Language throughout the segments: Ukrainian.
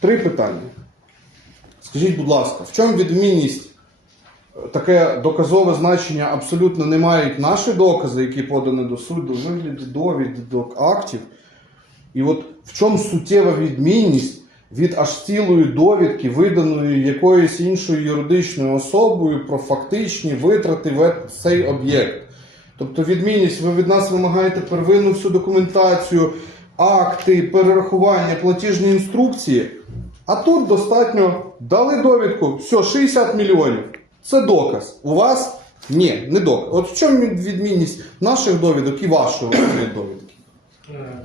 Три питання. Скажіть, будь ласка, в чому відмінність? е, Таке доказове значення абсолютно не мають наші докази, які подані до суду, вигляді довідок, актів. І от в чому суттєва відмінність від аж цілої довідки, виданої якоюсь іншою юридичною особою про фактичні витрати в цей об'єкт. Тобто відмінність, ви від нас вимагаєте первинну всю документацію, акти, перерахування, платіжні інструкції. А тут достатньо дали довідку, все, 60 мільйонів. Це доказ. У вас ні, не доказ. От в чому відмінність наших довідок і вашої довідки? Е,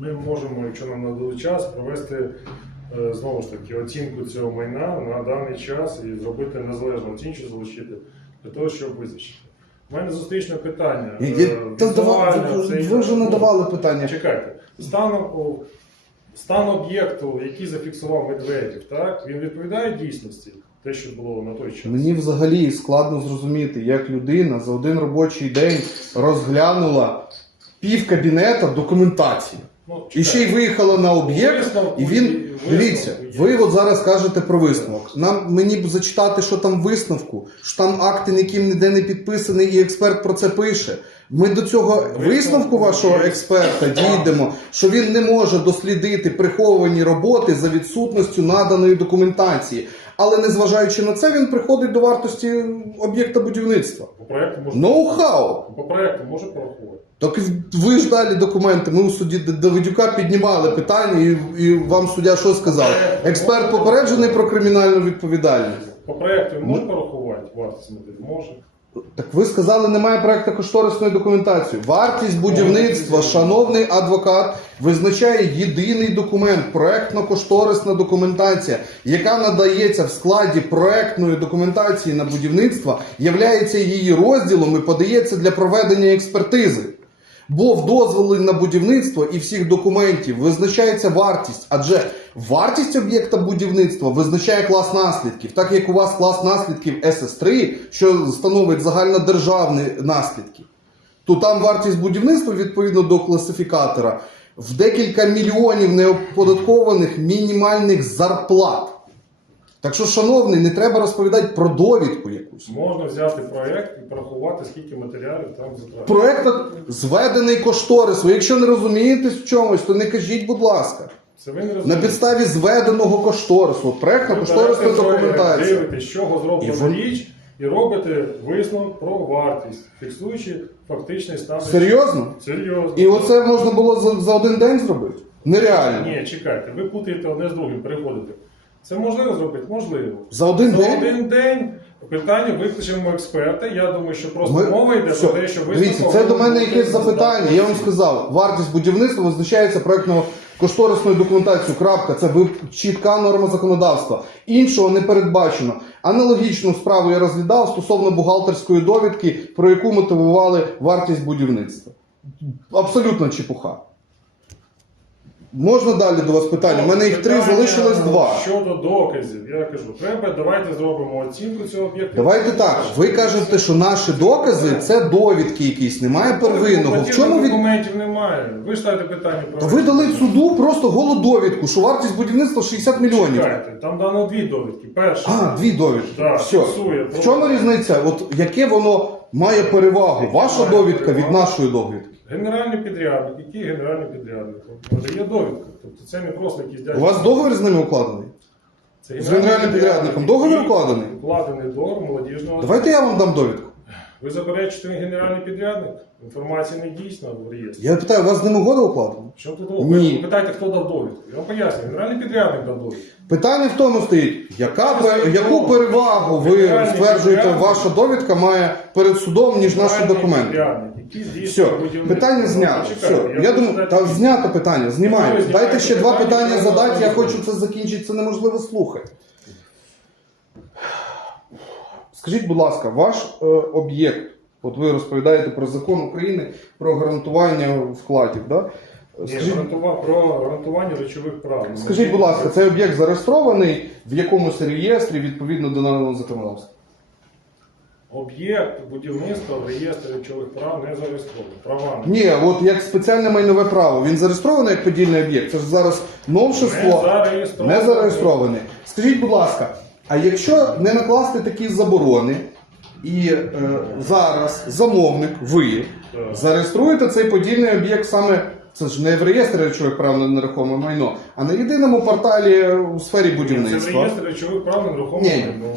Ми можемо, якщо нам надали час, провести е, знову ж таки оцінку цього майна на даний час і зробити незалежну оцінку, залучити для того, щоб визначити. У мене зустрічне питання. Е, та давай, візуально ви- цей- ви вже надавали питання. Чекайте. Стан, о, стан об'єкту, який зафіксував Медведєв, так, він відповідає дійсності, те, що було на той час. Мені взагалі складно зрозуміти, як людина за один робочий день розглянула пів кабінета документації. Ну, І ще й виїхала на об'єкт, Висновку і він. Дивіться, ви от зараз кажете про висновок. Нам мені б зачитати, що там в висновку, що там акти ніким ніде не підписаний, і експерт про це пише. Ми до цього висновку вашого експерта дійдемо, що він не може дослідити приховані роботи за відсутністю наданої документації. Але незважаючи на це, він приходить до вартості об'єкта будівництва. По проекту може, Ноу-хау. по проекту може порахувати. Так ви ж далі документи. Ми у суді Давидюка піднімали питання, і, і вам суддя що сказав? Експерт попереджений про кримінальну відповідальність. По проекту він може Ну. порахувати вартість моделі? Може. Так ви сказали, немає проекту кошторисної документації. Вартість будівництва, шановний адвокат, визначає єдиний документ проектно-кошторисна документація, яка надається в складі проектної документації на будівництво, являється її розділом і подається для проведення експертизи. Бо в дозволі на будівництво і всіх документів визначається вартість, адже вартість об'єкта будівництва визначає клас наслідків, так як у вас клас наслідків СС3, що становить загальнодержавні наслідки, то там вартість будівництва відповідно до класифікатора в декілька мільйонів неоподаткованих мінімальних зарплат. Так що, шановний, не треба розповідати про довідку якусь. Можна взяти проект і порахувати, скільки матеріалів там затратить. Проект зведений кошторис. Ви якщо не розумієтесь в чомусь, то не кажіть, будь ласка. Це ви не На розумієте. підставі зведеного кошторису, Ви кошторисна берете проект, документація. Дивитесь, з чого І зроблена ви- річ, і робите висновок про вартість, фіксуючи фактичний стан. речей. Серйозно? Серйозно. І оце можна було за, за один день зробити? Нереально. Ні, чекайте, ви путаєте одне з другим, переходите. Це можливо зробити? Можливо. За один За день? один день питання викличемо експерта. Я думаю, що просто Ми- мова йде Все. про те, що ви Дивіться, це до мене якесь запитання. Я вам сказав, вартість будівництва визначається проектно кошторисною документацією. Крапка. Це ви- чітка норма законодавства. Іншого не передбачено. Аналогічну справу я розглядав стосовно бухгалтерської довідки, про яку мотивували вартість будівництва. Абсолютно чепуха. Можна далі до вас питання? У мене їх три, Питання залишилось два. Щодо доказів, я кажу, треба, давайте зробимо оцінку цього об'єкту. Давайте так. Ви кажете, що наші докази це довідки якісь, немає первинного. В чому від документів немає? Ви ж ставите питання про Та ви дали суду просто голу довідку, що вартість будівництва 60 мільйонів. Чекайте, там дано дві довідки. Перша. А, дві довідки. Да, Все. фіксує. В чому різниця? От яке воно має перевагу? Ваша довідка від нашої довідки. Генеральний підрядник, який генеральний підрядник, Є довідка. Тобто це не просто якісь У вас договір з ними укладений? Це з генеральним підрядником договір укладений? Укладений договір молодіжного. Давайте я вам дам довідку. Ви заперечуєте він генеральний підрядник? Інформація не дійсна в реєстрі. Я питаю, у вас з ним угода укладена? Що тут Ні. Ви питаєте, хто дав довідку? Я вам пояснюю, генеральний підрядник дав довідку. Питання в тому стоїть, яка, пе- яку перевагу ви Генеральний стверджуєте, підрядник. ваша довідка має перед судом, ніж наші Генеральний документи? підрядник, який здійснює Все, будівництво. питання Ну, знято. Все. я Я хочу думаю, задати та знято питання, знімаю. Дайте ще два питання задати, я хочу це закінчити, це неможливо слухати. Скажіть, будь ласка, ваш е, об'єкт, от ви розповідаєте про закон України про гарантування вкладів, да? Скажіть, гарантува- про гарантування речових прав. скажіть, будь ласка, цей об'єкт зареєстрований в якомусь реєстрі відповідно до даного законодавства? Об'єкт будівництва в реєстрі речових прав не зареєстрований. Права не Ні, от як спеціальне майнове право, він зареєстрований як подільний об'єкт. Це ж зараз новшество. зареєстрований. Не зареєстрований. Скажіть, будь ласка, а якщо не накласти такі заборони, і е, зараз замовник, ви зареєструєте цей подільний об'єкт саме. Це ж не в реєстрі речових прав на нерухоме майно, а на єдиному порталі у сфері Це в будівництва. реєстрі речових прав на нерухоме Ні. майно.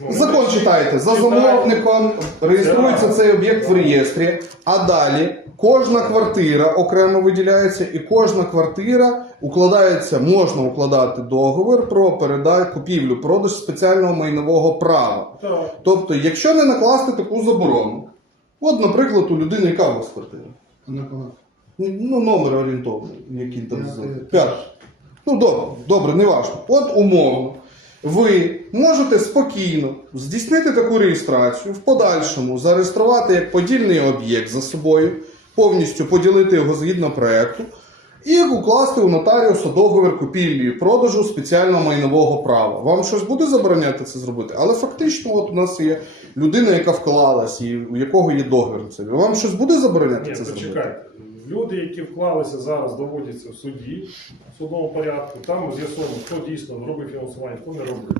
Ну, Закон ну, читайте. За замовником реєструється цей об'єкт в реєстрі, а далі кожна квартира окремо виділяється, і кожна квартира укладається, можна укладати договір про передай купівлю, продаж спеціального майнового права. Так. Тобто, якщо не накласти таку заборону, от, наприклад, у людини яка у вас квартира? Ну, номер орієнтовний, який там з п'ятий. Ну, добре, добре, не важливо. От умовно. Ви можете спокійно здійснити таку реєстрацію, в подальшому зареєструвати як подільний об'єкт за собою, повністю поділити його згідно проекту, і укласти у нотаріуса договір купівлі і продажу спеціального майнового права. Вам щось буде забороняти це зробити? Але фактично, от у нас є людина, яка вклалась, і у якого є договір. Це вам щось буде забороняти Ні, це зробити? почекайте. Люди, які вклалися зараз, доводяться в суді в судовому порядку. Там з'ясовано, хто дійсно робив фінансування, хто не робив.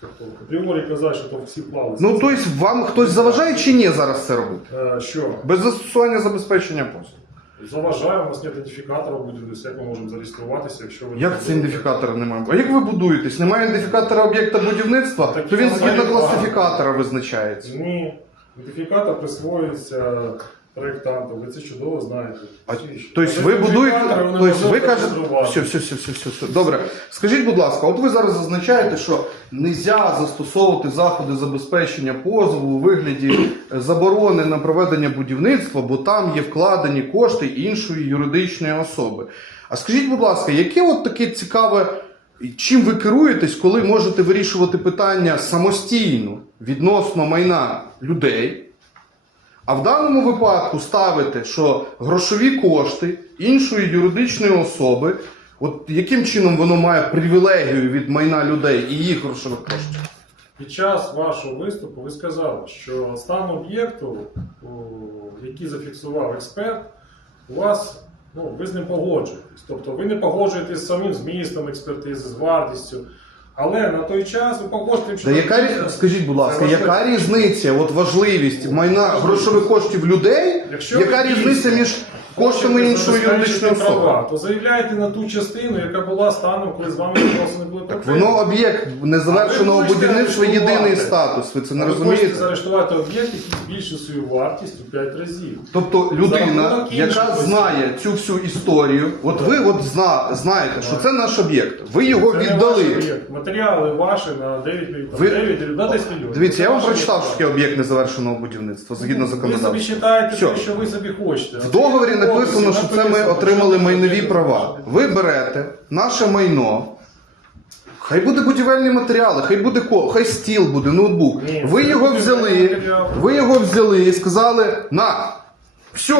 Тобто, апріорі казати, що там всі вклалися. Ну, тобто, вам хтось заважає чи ні зараз це робити? Е, що? Без застосування забезпечення послуг. Заважає, у нас немає ідентифікатора в будівництві, як ми можемо зареєструватися, якщо ви... Як це ідентифікатора немає? А як ви будуєтесь? Немає ідентифікатора об'єкта будівництва, Так то він це згідно класифікатора визначається. Ні. Ідентифікатор присвоюється проєктанту, ви це чудово знаєте. А, тобто ви будуєте, тобто ви кажете, все, все, все, все, все, все. Добре. Скажіть, будь ласка, от ви зараз зазначаєте, що не можна застосовувати заходи забезпечення позову у вигляді е, заборони на проведення будівництва, бо там є вкладені кошти іншої юридичної особи. А скажіть, будь ласка, яке от таке цікаве, чим ви керуєтесь, коли можете вирішувати питання самостійно відносно майна людей? А в даному випадку ставити, що грошові кошти іншої юридичної особи, от яким чином воно має привілегію від майна людей і їх грошових коштів? Під час вашого виступу ви сказали, що стан об'єкту, який зафіксував експерт, у вас ну, ви з ним погоджуєтесь. Тобто ви не погоджуєтесь з самим змістом експертизи, з вартістю. Але на той час у погоджуєтесь, Та яка рі- скажіть, будь ласка, важливо. яка різниця, от важливість майна грошових коштів людей? Якщо яка ви різниця між коштами іншої юридичної особи? права, то заявляйте на ту частину, яка була станом, коли з вами відносини були припинені. Воно об'єкт незавершеного будівництва єдиний статус. Ви це не А ви хочете розумієте? заарештувати об'єкт, який збільшив свою вартість у 5 разів. Тобто людина, яка знає цю всю історію, от ви от зна, знаєте, що це наш об'єкт. Ви його Це не віддали. Матеріали ваші на 9 мільйонів. Ви- 9, на 10 мільйонів. Дивіться, я вам прочитав, що таке об'єкт незавершеного будівництва згідно Ви собі законодавства. читаєте Все. що ви собі хочете. В договорі написано, що це ми отримали майнові права. Ви берете наше майно. Хай буде будівельні матеріали, хай буде ко, хай стіл буде, ноутбук. Ви його взяли, ви його взяли і сказали: на, все.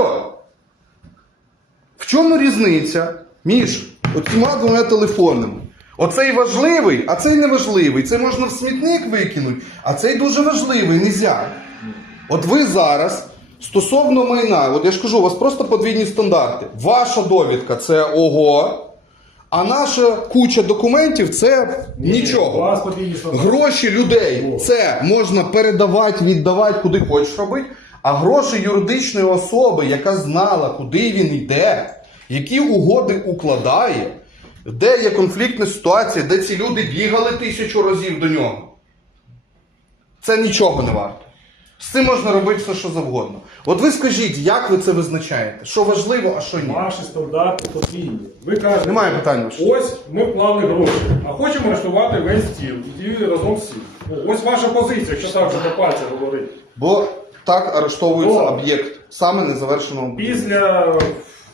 В чому різниця між оціма двома телефонами? Оцей важливий, а цей не важливий. Це можна в смітник викинути, а цей дуже важливий, нельзя. От ви зараз стосовно майна, от я ж кажу, у вас просто подвійні стандарти. Ваша довідка це ого, а наша куча документів це нічого. Гроші людей це можна передавати, віддавати куди хочеш робити. А гроші юридичної особи, яка знала, куди він йде, які угоди укладає, де є конфліктна ситуація, де ці люди бігали тисячу разів до нього. Це нічого не варто. З цим можна робити все, що завгодно. От ви скажіть, як ви це визначаєте? Що важливо, а що ні? Ваші стандарти потрібні. Ви кажете, Немає питань. ваше. ось ми вклали гроші, а хочемо арештувати весь стіл. І разом всі. Ось ваша позиція, якщо так вже до пальця говорити. Бо так арештовується О. об'єкт саме незавершеного будівництва. Після,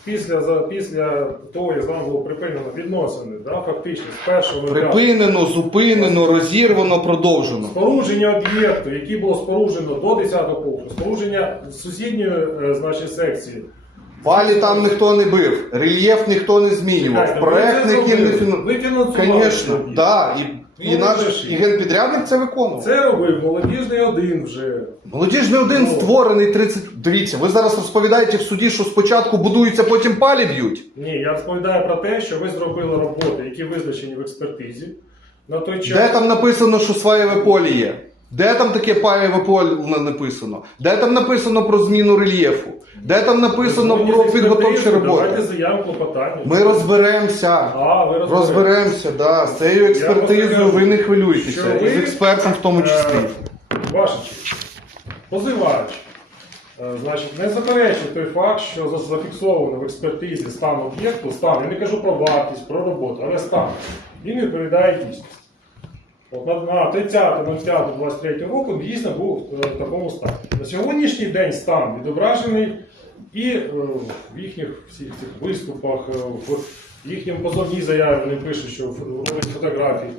після, після того, як з вами було припинено відносини, да, фактично, з першого Припинено, зупинено, розірвано, продовжено. спорудження об'єкту, який було споруджено до 10-го поверху, спорудження сусідньої е, значить, секції, Палі там ніхто не бив, рельєф ніхто не змінював, проект не фінансував. Ви фінансували Звісно, да. І, і Ну, наш ви ж- і генпідрядник це виконував. Це робив молодіжний один вже. Молодіжний один Ну. створений 30. Дивіться, ви зараз розповідаєте в суді, що спочатку будуються, потім палі б'ють. Ні, я розповідаю про те, що ви зробили роботи, які визначені в експертизі. На той час Де там написано, що сваєве поле є? Де там таке паєве поле написано? Де там написано про зміну рельєфу? Де там написано про підготовчі роботи? клопотання. Ми розберемося. А, ви. Розберемося, да. З цією експертизою ви не хвилюйтеся. І з експертом в тому числі. Е, Ваша честь. Позивач. е, Значить, не заперечує той факт, що за- зафіксовано в експертизі стан об'єкту, стан, я не кажу про вартість, про роботу, але стан, він відповідає дійсності. От на, на 30.05.23 року дійсно був е, в такому стані. На сьогоднішній день стан відображений і е, в їхніх всіх цих виступах, е, в їхньому позовній заяві вони пишуть, що роблять фотографії.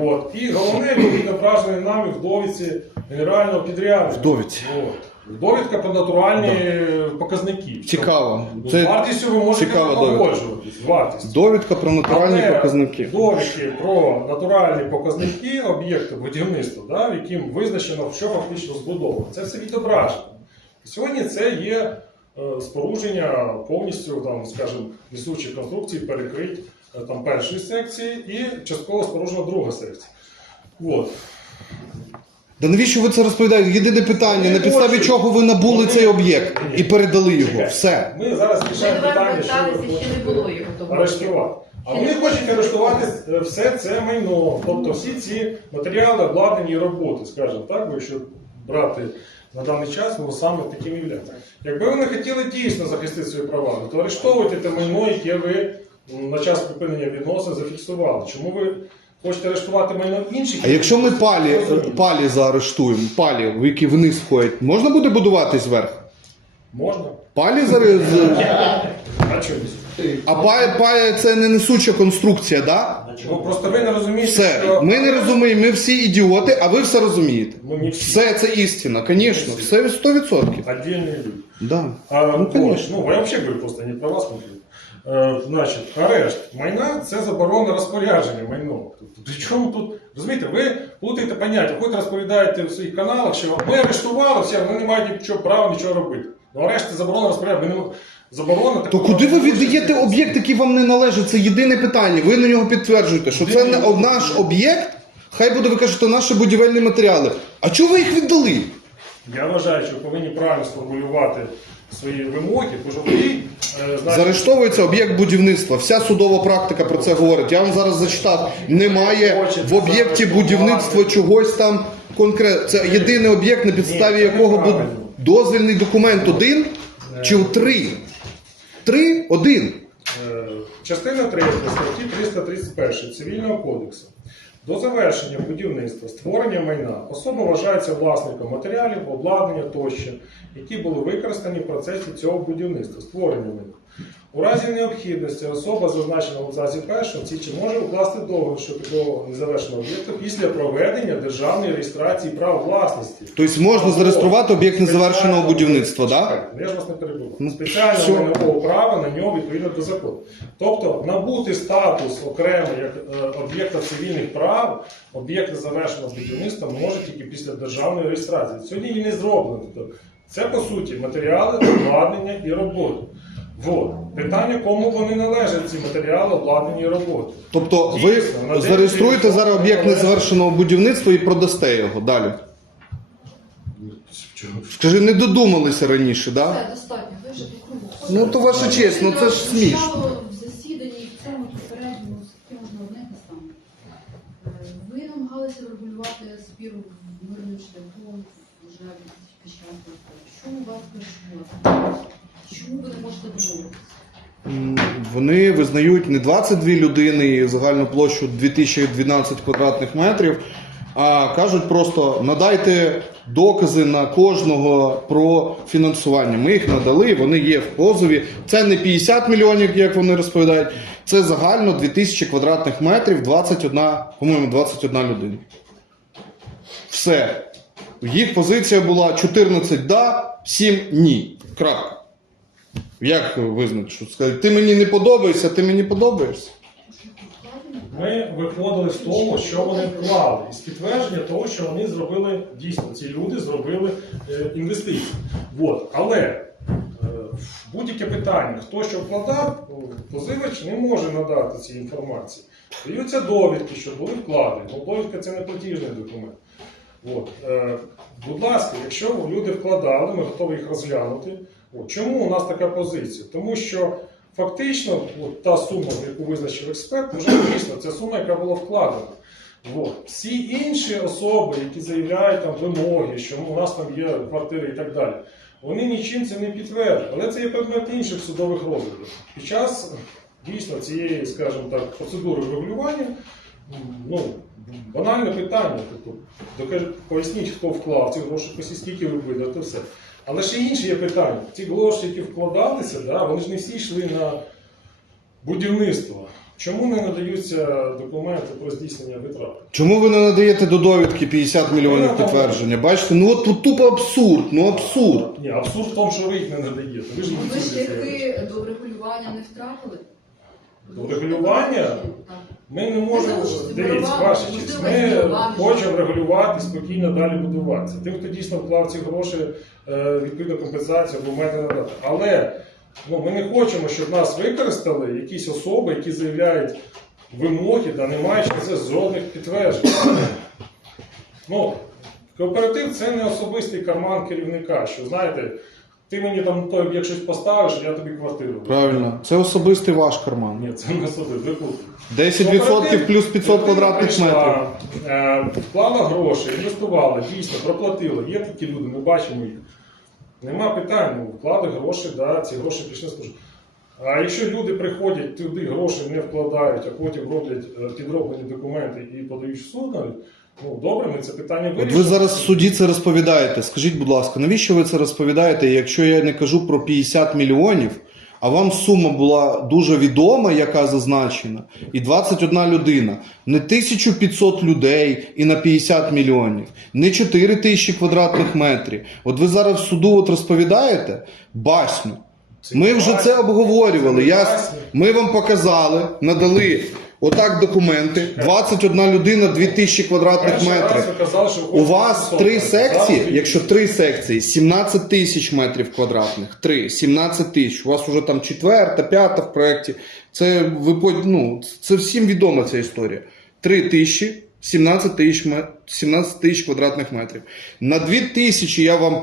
От. І головне, він відображений нами в довідці генерального підрядника. Довідці. От. Довідка про натуральні е, показники. Цікаво. З Це вартістю ви можете цікава вартістю. довідка про натуральні Але показники. Довідки про натуральні показники об'єкту будівництва, да, в яким визначено, що фактично збудовано. Це все відображено. Сьогодні це є е, спорудження повністю, там, скажімо, несучих конструкцій, перекрить е, там, першої секції і частково споруджена друга секція. От. Да навіщо ви це розповідаєте? Єдине питання, на підставі чого ви набули цей об'єкт і передали його. Все. Ми зараз Ми рішаємо до вас питання, що ви зверталися, ще не було його того. арештувати. А вони хочуть арештувати все це майно, тобто всі ці матеріали, обладнані і роботи, скажімо так, бо якщо брати на даний час, воно саме таким є. Якби вони хотіли дійсно захистити свої права, то арештовуйте те майно, яке ви м, на час припинення відносин зафіксували. Чому ви хочете арештувати майно інших? А якщо ми палі, палі заарештуємо, палі, в які вниз входять, можна буде будувати зверху? Можна? Палі зараз. А чомусь. А це не несуча конструкція, да? Ну, просто ви не розумієте, Все. що... Ми не розуміємо, ми всі ідіоти, а ви все розумієте. Ну, ні. Все це істина, звісно, все 100%. Отдельные люди. Да. А, Ну, вот, конечно. ну, я вообще говорю просто не про вас конкретно. Е, значить, арешт майна це заборона розпорядження майно. Тобто, при чому тут, розумієте, ви плутаєте поняття, ходите розповідаєте в своїх каналах, що ми арештували, всі, вони не мають нічого права, нічого робити. Ну, арешт це заборона розпорядження. Ви не м- заборона То куди ви віддаєте об'єкт, який вам не належить? Це єдине питання. Ви на нього підтверджуєте, що це не наш об'єкт. Хай буде, ви кажете, наші будівельні матеріали. А чого ви їх віддали? Я вважаю, що ви повинні правильно сформулювати свої вимоги, ви, е, Заарештовується об'єкт будівництва. Вся судова практика про це говорить. Я вам зараз зачитав. Немає в об'єкті будівництва чогось там конкретно. Це єдиний об'єкт, на підставі якого неправильно. дозвільний документ один чи три. Три, один. Е, Частина 3 статті 331 Цивільного кодексу. До завершення будівництва, створення майна особа вважається власником матеріалів, обладнання тощо, які були використані в процесі цього будівництва, створення майна. У разі необхідності особа, зазначена в абзаці першому, ці чи може укласти договір щодо такого незавершеного об'єкту після проведення державної реєстрації прав власності. Тобто можна зареєструвати об'єкт незавершеного будівництва, так? Я ж вас не перебував. Ну, Спеціального майнового права на нього відповідно до закону. Тобто набути статус окремо як е, об'єкта цивільних прав, об'єкта завершеного будівництва може тільки після державної реєстрації. Сьогодні він не зроблено. Це по суті матеріали, обладнання і роботи. Вот. Питання, кому вони належать, ці матеріали, обладнання і роботи. Тобто ви Дійсно, на день зареєструєте телефону зараз об'єкт належить. незавершеного будівництва і продасте його далі. Скажи, не додумалися раніше, так? Да? Все, достатньо, ви вже кругу. Ну то ваша честь, ну це ж смішно. В засіданні в цьому попередньому таке можна одне те саме. Е, Ви намагалися врегулювати спір мирним шляхом під час виборів. Чому вас перешкода? Чому ви не можете домовитися? Вони визнають не 22 людини і загальну площу 2012 квадратних метрів, а кажуть просто надайте докази на кожного про фінансування. Ми їх надали, вони є в позові. Це не 50 мільйонів, як вони розповідають. Це загально 2000 квадратних метрів, 21, по-моєму, 21 людина. Все. Їх позиція була 14 да, 7 ні. Крапка. Як визначити? Сказати, ти мені не подобаєшся, ти мені подобаєшся? Ми виходили з того, що вони вклали, із підтвердження того, що вони зробили дійсно, ці люди зробили е, інвестиції. От. Але е, будь-яке питання, хто що вкладав, позивач не може надати ці інформації. Даються довідки, що були вклади. Ну, довідка це не платіжний документ. От. Е, будь ласка, якщо люди вкладали, ми готові їх розглянути. От. Чому у нас така позиція? Тому що фактично от, та сума, яку визначив експерт, вже дійсно це сума, яка була вкладена. От. Всі інші особи, які заявляють там вимоги, що у нас там є квартири і так далі, вони нічим це не підтверджують. Але це є предмет інших судових розглядів. Під час дійсно цієї, скажімо так, процедури регулювання, ну, банальне питання. Тобто, поясніть, хто вклав ці гроші, поясніть, скільки ви видали, все. Але ще інше є питання. Ці гроші, які вкладалися, да, вони ж не всі йшли на будівництво. Чому не надаються документи про здійснення витрат? Чому ви не надаєте до довідки 50 мільйонів підтвердження? Бачите, ну от тут тупо абсурд, ну абсурд. Ні, абсурд в тому, що ви їх не надаєте. Ви ж Ви шляхи до врегулювання не втратили? Так. Ми не можемо дивіться, ваша честь. Ми хочемо регулювати спокійно далі будуватися. Тим, хто дійсно вклав ці гроші, е, відповідно компенсацію або мати надати. Але ну, ми не хочемо, щоб нас використали якісь особи, які заявляють вимоги, да не маючи це жодних підтверджень. Ну, кооператив це не особистий карман керівника. Що знаєте, ти мені там той об'єкт щось поставиш, я тобі квартиру. дам. Правильно, це особистий ваш карман. Ні, це не особистий. ви 10% плюс 500 Людина квадратних метрів. е, Вклала гроші, інвестувала, дійсно, проплатила. Є такі люди, ми бачимо їх. Нема питань, ну, вклали гроші, да, ці гроші пішли служити. А якщо люди приходять, туди гроші не вкладають, а потім роблять е, підроблені документи і подають в суд навіть, ну добре, ми це питання От ви зараз в суді це розповідаєте. Скажіть, будь ласка, навіщо ви це розповідаєте, якщо я не кажу про 50 мільйонів, а вам сума була дуже відома, яка зазначена, і 21 людина, не 1500 людей і на 50 мільйонів, не 4 тисячі квадратних метрів. От ви зараз в суду от розповідаєте басню. Ми вже це обговорювали. Я, ми вам показали, надали отак документи. 21 людина, 2000 квадратних метрів. У вас три секції, якщо три секції, 17 тисяч метрів квадратних. Три, 17 тисяч. У вас вже там четверта, п'ята в проєкті. Це ви ну, це всім відома ця історія. Три тисячі, 17 тисяч, 17 квадратних метрів. На 2 тисячі я вам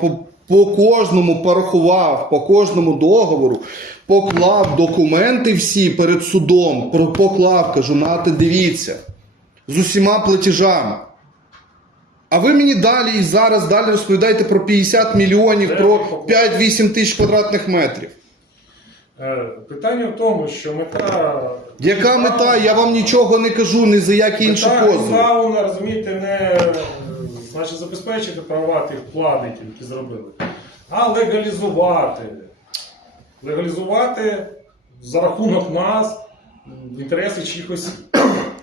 по, кожному порахував, по кожному договору, поклав документи всі перед судом, поклав, кажу, нате, дивіться, з усіма платежами. А ви мені далі і зараз далі розповідаєте про 50 мільйонів, про 5-8 тисяч квадратних метрів. Е, Питання в тому, що мета. Яка мета? Я вам нічого не кажу, ні за які інші Мета позови. Інлауна, розумієте, не значить забезпечити права тих вкладників, які зробили, а легалізувати. Легалізувати за рахунок нас інтереси чихось.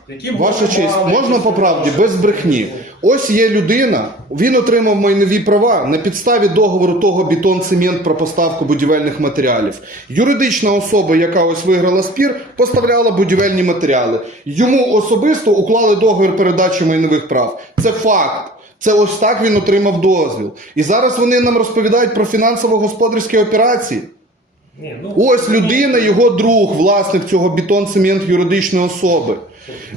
Які Ваша честь, можна по правді, без брехні. Ось є людина, він отримав майнові права на підставі договору того бетон цемент про поставку будівельних матеріалів. Юридична особа, яка ось виграла спір, поставляла будівельні матеріали. Йому особисто уклали договір передачі майнових прав. Це факт. Це ось так він отримав дозвіл. І зараз вони нам розповідають про фінансово-господарські операції. Ні, ну, Ось людина, його друг, власник цього бетон цемент юридичної особи.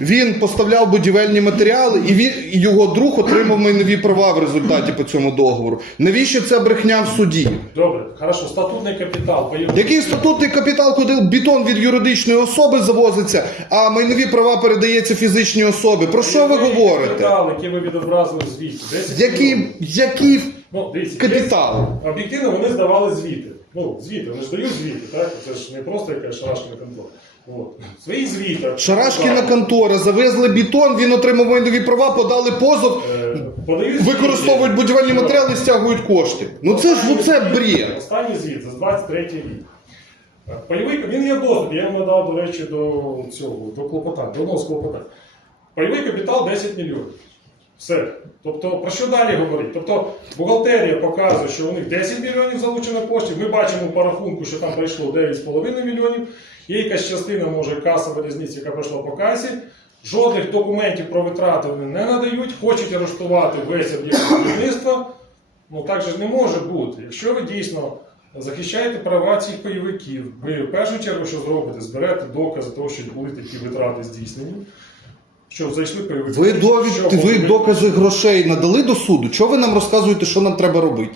Він поставляв будівельні матеріали, і він його друг отримав майнові права в результаті по цьому договору. Навіщо ця брехня в суді? Добре, хорошо, статутний капітал. поїхали. Який статутний капітал, коли бетон від юридичної особи завозиться, а майнові права передається фізичній особі? Про що ви Який говорите? Капітал, який ви відобразили в звіті. 10 Який, мільйонів. який Ну, дивіться, капітал? Об'єктивно вони здавали звіти. Ну, звіти, вони ж дають звіти, так? Це ж не просто якась шарашкина контора. От. Свої звіти. Шарашкіна контора завезли бетон, він отримав майнові права, подали позов, Е, використовують будівельні матеріали, стягують кошти. Ну це ж ну це бред. Останній звіт за 23 рік. Пайовий, він є доступ, я йому надав, до речі, до цього, до клопотань, до одного з клопотань. Пайовий капітал 10 мільйонів. Все. Тобто, про що далі говорить? Тобто, бухгалтерія показує, що у них 10 мільйонів залучено коштів. Ми бачимо по рахунку, що там прийшло 9,5 мільйонів. Є якась частина, може, касова різниця, яка пройшла по касі. Жодних документів про витрати вони не надають, хочуть арештувати весь об'єкт будівництва. Ну так же ж не може бути. Якщо ви дійсно захищаєте права цих пайовиків, ви в першу чергу що зробите? Зберете докази того, що були такі витрати здійснені. Що зайшли пайовики. Ви що ви докази грошей надали до суду. Чого ви нам розказуєте, що нам треба робити?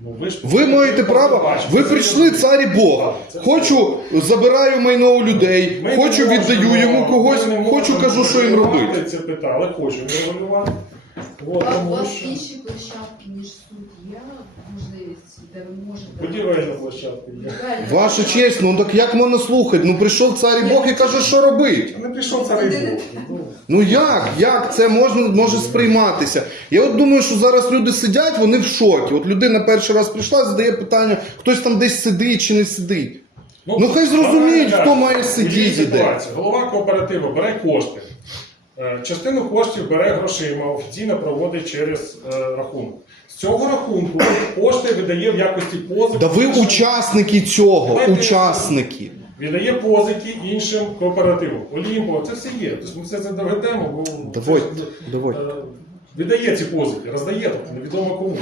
Ну, ви, ж- Ви маєте право. Ви прийшли царі Бога. Хочу, забираю майно у людей, Ми не хочу можемо- віддаю йому когось, ми не хочу кажу, що їм робити. Це питання, але хочемо регулювати. От, А у тому вас що інші площадки, ніж суд є можливість, де ви можете. будівельна площадка є. Ваша честь, ну так як можна слухати? Ну прийшов цар і Бог і каже, що робити. Не прийшов царий Бог. Ну, Ну як? Як це можна може сприйматися? Я от думаю, що зараз люди сидять, вони в шокі. От людина перший раз прийшла, задає питання, хтось там десь сидить чи не сидить. Ну, хай зрозуміють, хто має сидіти де. Голова кооперативу бере кошти. Е, Частину коштів бере грошима, офіційно проводить через е, рахунок. З цього рахунку кошти видає в якості позик. Да ви учасники цього, Давайте- учасники. Віддає позики іншим кооперативам. Олімпо, це все є. Тобто ми все це доведемо, бо Давайте, це ж, е, віддає ці позики, роздає, тобто невідомо кому.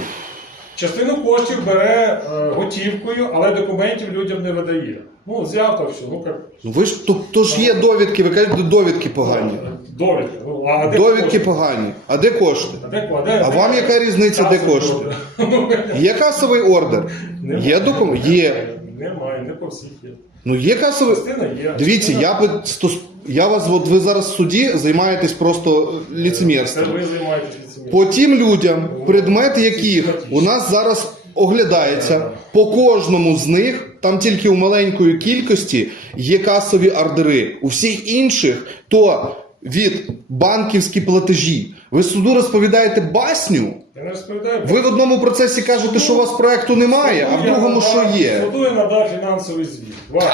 Частину коштів бере е, готівкою, але документів людям не видає. Ну, взяв то все. Ну, як Ну ви ж то, то ж є довідки, ви кажете, довідки погані. довідки. Ну, а де Довідки кошти? погані. А де кошти? А, де, а, де, А вам яка різниця, де кошти? Ну, Є касовий ордер? Є документ? Є. Немає, не по всіх є. Ну є касовий. Частина є. Дивіться, я би стос- я вас, от ви зараз в суді займаєтесь просто Це ліцемірством. ви займаєтесь ліцемірством. По тим людям, предмет яких у нас зараз оглядається, по кожному з них, там тільки у маленької кількості є касові ордери. У всіх інших то від банківські платежі. Ви суду розповідаєте басню. Я не розповідаю. Ви в одному процесі кажете, що у вас проекту немає, а в другому що є. Суду я надав фінансовий звіт. Ваш.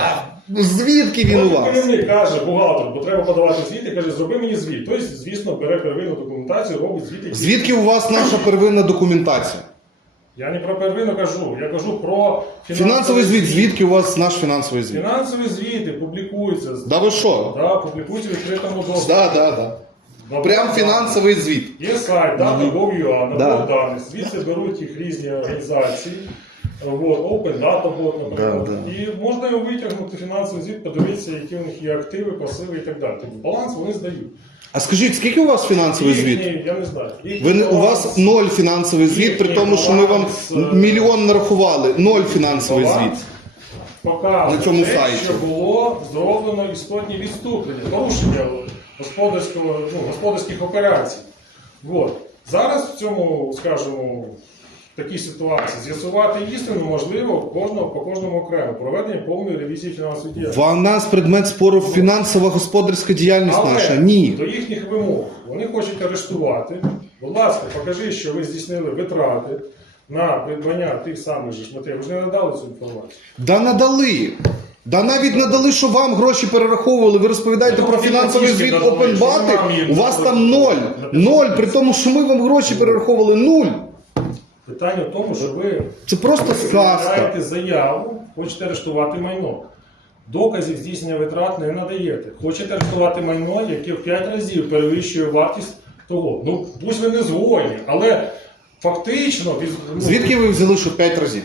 Звідки він у вас? Керівник каже, бухгалтер, бо треба подавати звіт, і каже, зроби мені звіт. Тобто, звісно, бере первинну документацію, робить звіт. який- Звідки у вас наша первинна документація? Я не про первину кажу, я кажу про Фінансовий звіт, звідки у вас наш фінансовий звіт? Фінансові звіти публікуються. Да ви що? Да, публікуються в відкритому доступі. Да, да, да. Добре. Прям фінансовий звіт. Є сайт да, data.gov.ua, набор Да. даних. Звідси беруть їх різні організації. Вот, Open Data Bot, наприклад. Да, да. І можна його витягнути фінансовий звіт, подивитися, які у них є активи, пасиви і так далі. Тобто баланс вони здають. А скажіть, скільки у вас фінансовий звіт? Їхній, я не знаю. їхній Ви не, у вас баланс- ноль фінансовий звіт, при тому, що ми вам Баланс, е, мільйон нарахували. Ноль фінансовий баланс звіт. Показує На цьому те, сайті. що було зроблено істотні відступлення, порушення господарського, ну, господарських операцій. Вот. Зараз в цьому, скажімо, такій ситуації з'ясувати істину можливо кожного, по кожному окремо проведення повної ревізії фінансової діяльності. У нас предмет спору фінансова господарська діяльність Але наша. Ні. до їхніх вимог вони хочуть арештувати. Будь ласка, покажи, що ви здійснили витрати на придбання тих самих же ж матеріалів. Ви ж не надали цю інформацію. Да надали. Да навіть надали, що вам гроші перераховували. Ви розповідаєте Ну, про фінансовий звіт Опенбати. У вас там ноль. Ноль, при тому, що ми вам гроші перераховували нуль. Питання в тому, що ви Це просто сказка. Заявляєте заяву, хочете арештувати майно. Доказів здійснення витрат не надаєте. Хочете арештувати майно, яке в 5 разів перевищує вартість того. Ну, пусть ви не згодні, але фактично. від- ну, Звідки ви взяли, що 5 разів?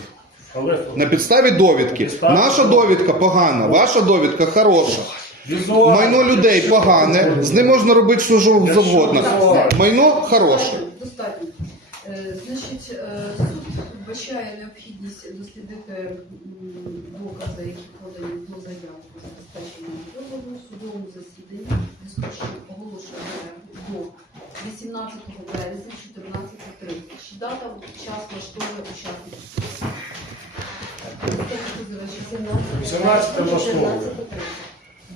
Але На підставі довідки. Підставі- Наша довідка погана, ваша довідка хороша. візуально- Майно людей погане, з ним можна робити що завгодно. Майно хороше. Дослідити докази, які подані до заяви про забезпечення договору в судовому засіданні. Дискусію оголошує до 18 березня 14.30. Чи дата час влаштовує учасників? Е, 18 влаштовує.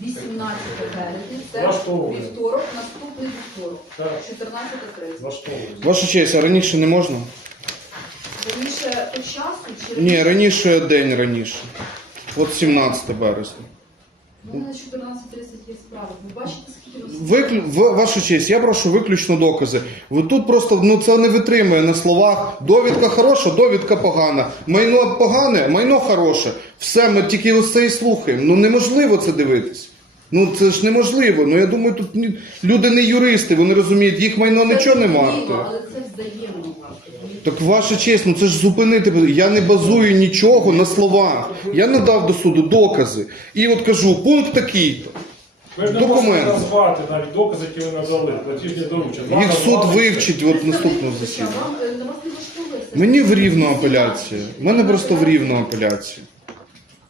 18 березня, це Влаштовує. вівторок, наступний вівторок, Так. влаштовує. 14.30. Ваша честь, а раніше не можна? Раніше по часу чи Ні, раніше день раніше. От 17 березня. У мене на 14.30 є справа. Ви бачите, скільки? Виклю... в- Ваша честь, я прошу виключно докази. Ви тут просто ну це не витримує на словах. Довідка хороша, довідка погана. Майно погане, майно хороше. Все, ми тільки ось це і слухаємо. Ну неможливо це дивитись. Ну це ж неможливо. Ну я думаю, тут ні- люди не юристи, вони розуміють, їх майно нічого не варто. Але це взаємно. Так ваша честь, ну це ж зупинити. Я не базую нічого на словах. Я надав до суду докази. І от кажу, пункт такий. Ви ж не Документи. можете назвати навіть докази, які ви надали, платіжні доручення. Їх суд вивчить от наступного засідання. Вам е, на вас не влаштовує це? Мені в рівну апеляцію. У мене просто в рівну апеляцію.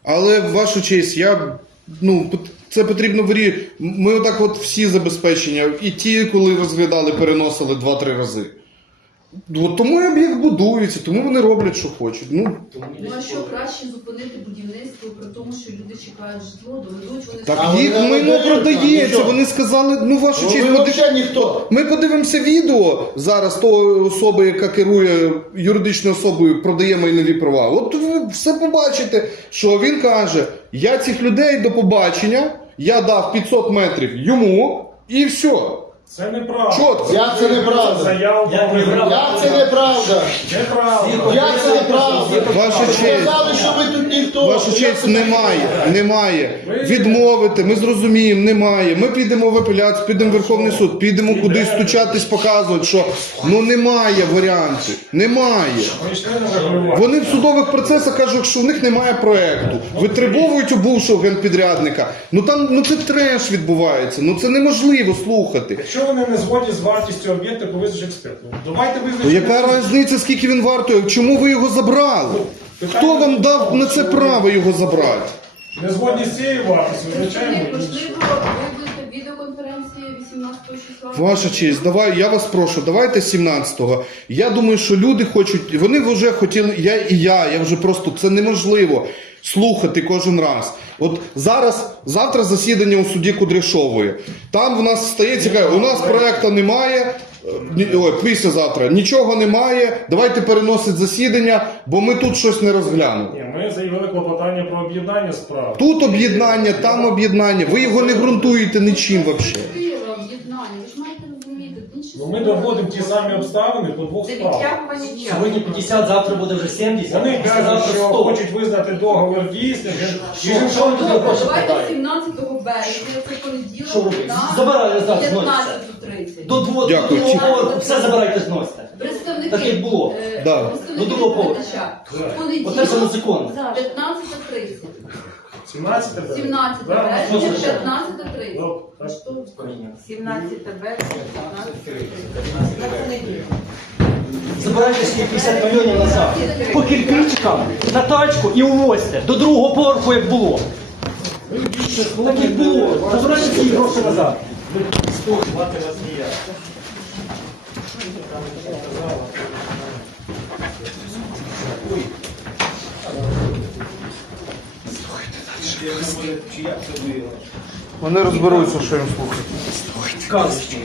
Але вашу честь, я ну пот- це потрібно в рі... Ми отак от всі забезпечення, і ті, коли розглядали, переносили два-три рази. От тому і об'єкт будується, тому вони роблять, що хочуть. Ну Ну а що краще зупинити будівництво при тому, що люди чекають житло, доведуть вони так А їх вони майно надають нам, продається. нічого. Вони сказали, ну вашу честь, Вони подив- взагалі ніхто. Ми подивимося відео зараз того особи, яка керує юридичною особою, продає майнові права. От ви все побачите, що він каже: я цих людей до побачення, я дав 500 метрів йому, і все. Це неправда. Чотко. Як це неправда? Заяву про? Як це неправда? Неправда. Як це неправда? Ваша честь. сказали, що ви тут ніхто. Ваша честь немає, немає. Відмовити, ми зрозуміємо, немає. Ми підемо в апеляцію, підемо в Верховний суд, підемо кудись стучатись, показувати, що ну немає варіантів. Немає. Вони в судових процесах кажуть, що в них немає проекту. Витребовують у бувшого генпідрядника. Ну там ну це треш відбувається. Ну це неможливо слухати. Якщо вони не згодні з вартістю об'єкта, то визначить експерт. Ну, Давайте визначимо. яка різниця, скільки він вартує? Чому ви його забрали? Хто вам дав на це право його забрати? Не згодні з цією вартістю, іншу. можливо, ви Ваша честь, давай, я вас прошу, давайте 17-го. Я думаю, що люди хочуть, вони вже хотіли, я і я, я вже просто це неможливо слухати кожен раз. От зараз, завтра засідання у суді Кудряшової. Там в нас стається, каже, у нас проекту немає. е, ні- Ой, післязавтра нічого немає. Давайте переносить засідання, бо ми тут щось не розглянули. Ні, ми заявили клопотання про об'єднання справ. Тут об'єднання, там об'єднання. Ви його не ґрунтуєте нічим взагалі. Чотири об'єднання, ви ж маєте розуміти. інші Ну, ми доводимо ті самі обставини по двох Це справах. відтягування часу. Сьогодні 50, завтра буде вже 70, Вони кажуть, що 100. хочуть визнати договір дійсним. Що? Що ви туди гроші давайте питаєте? 17 березня, це понеділок, Що робити? на зараз, 15.30. До двох Дякую. до другого поверху все забирайте зносите. Представники, Так як було. е, Да. представники До другого поверху. В понеділок, Оце ж незаконно. 15.30. 17 березня? 17 Да, березня, ну, що ж. 15.30. Добре, так. Що? 17 березня, 15 на понеділок. Забирайте свої 50 мільйонів назад. По кирпичикам, на тачку і увозьте. До другого поверху як було. Так як було. Забирайте свої гроші назад. Вони розберуться, що їм слухати. Казочки.